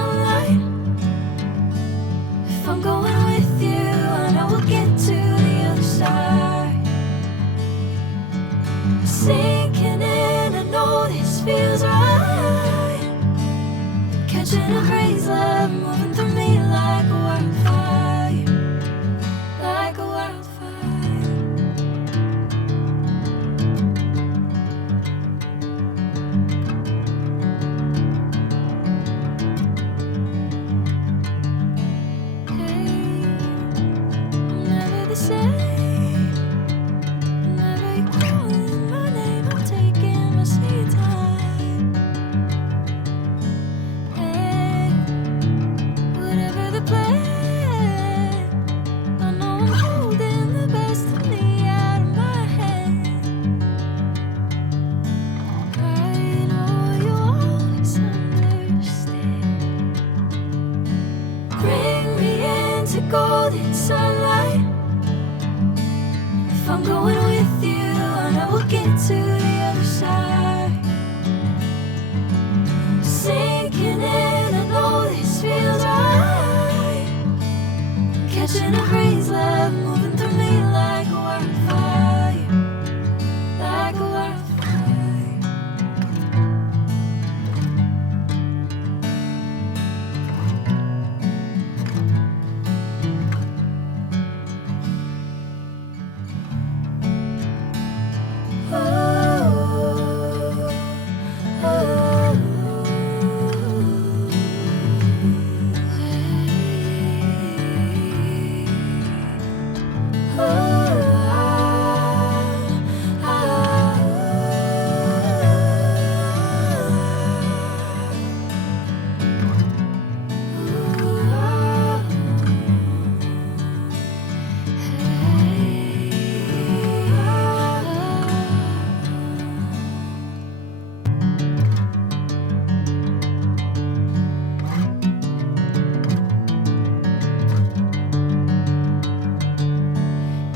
sunlight. If I'm going with you, I know we'll get to the other side. Sinking in, I know this feels right. Catching a breeze, love moving through me like a wildfire, like a wildfire. The same. Whenever you're calling my name, I'm taking my sweet time. Hey, whatever the plan, I know I'm holding the best of me out of my hand. I know you always understand. Bring me into golden sunlight. If I'm going with you, I know we'll get to the other side. Sinking in, I know this feels right. Catching a breeze, love moving through me like a wildfire, like a wildfire.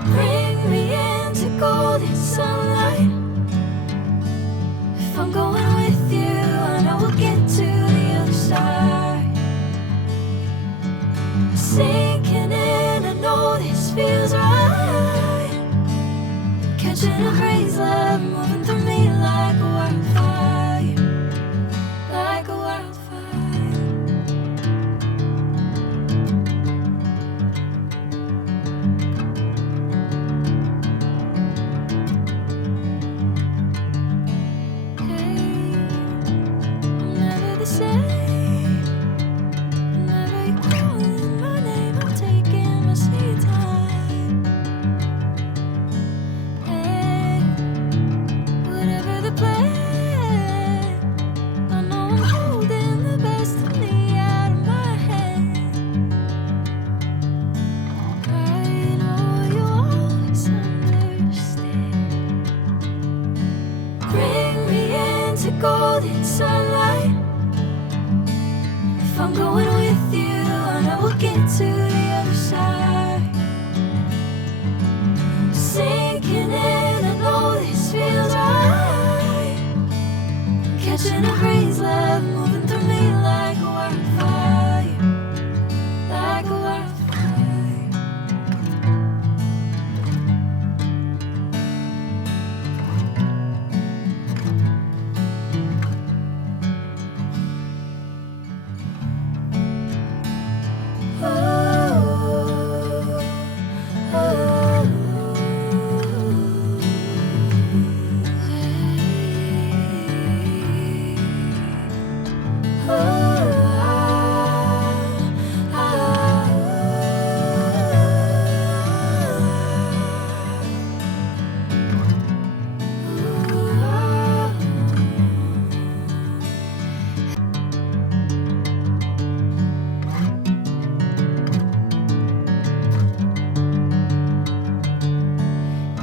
Bring me into golden sunlight. If I'm going with you, I know we'll get to the other side. Sinking in, I know this feels right. Catching a breeze, love moving through me like a wildfire, like a wildfire. Never the same. Whenever you're calling my name, I'm taking my sweet time. Hey, whatever the plan, I know I'm holding the best of me out of my hand. I know you always understand. Bring me into golden sunlight. If I'm going with you, I know we'll get to the other side. Sinking in, I know this feels right. Catching a breeze, love moving through me like a wildfire, like a wildfire.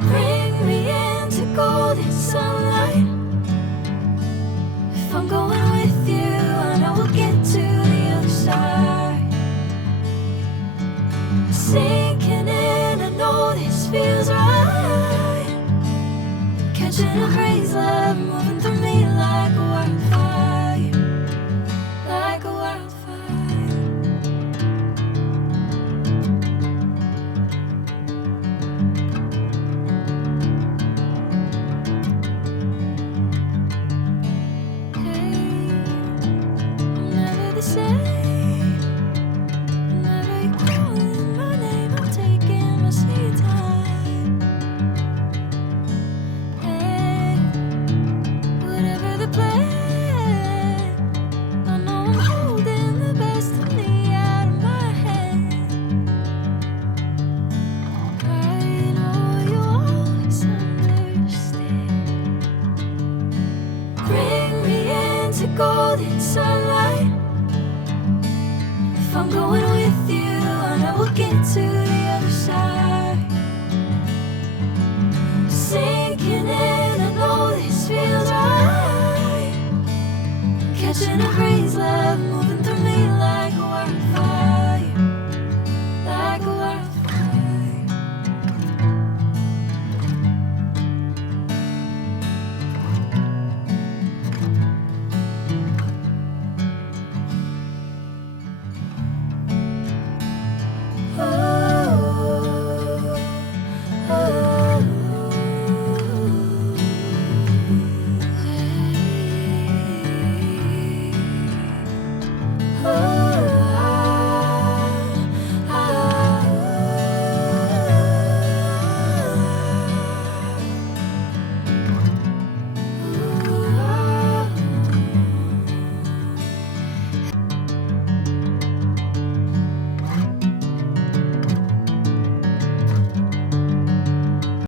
Bring me into golden sunlight. If I'm going with you, I know we'll get to the other side. Sinking in, I know this feels right. Catching a breeze, love moving through me like a wildfire, like a wildfire. If I'm going with you, I know we'll get to the other side. Sinking in, I know this feels right. Catching a breeze, love.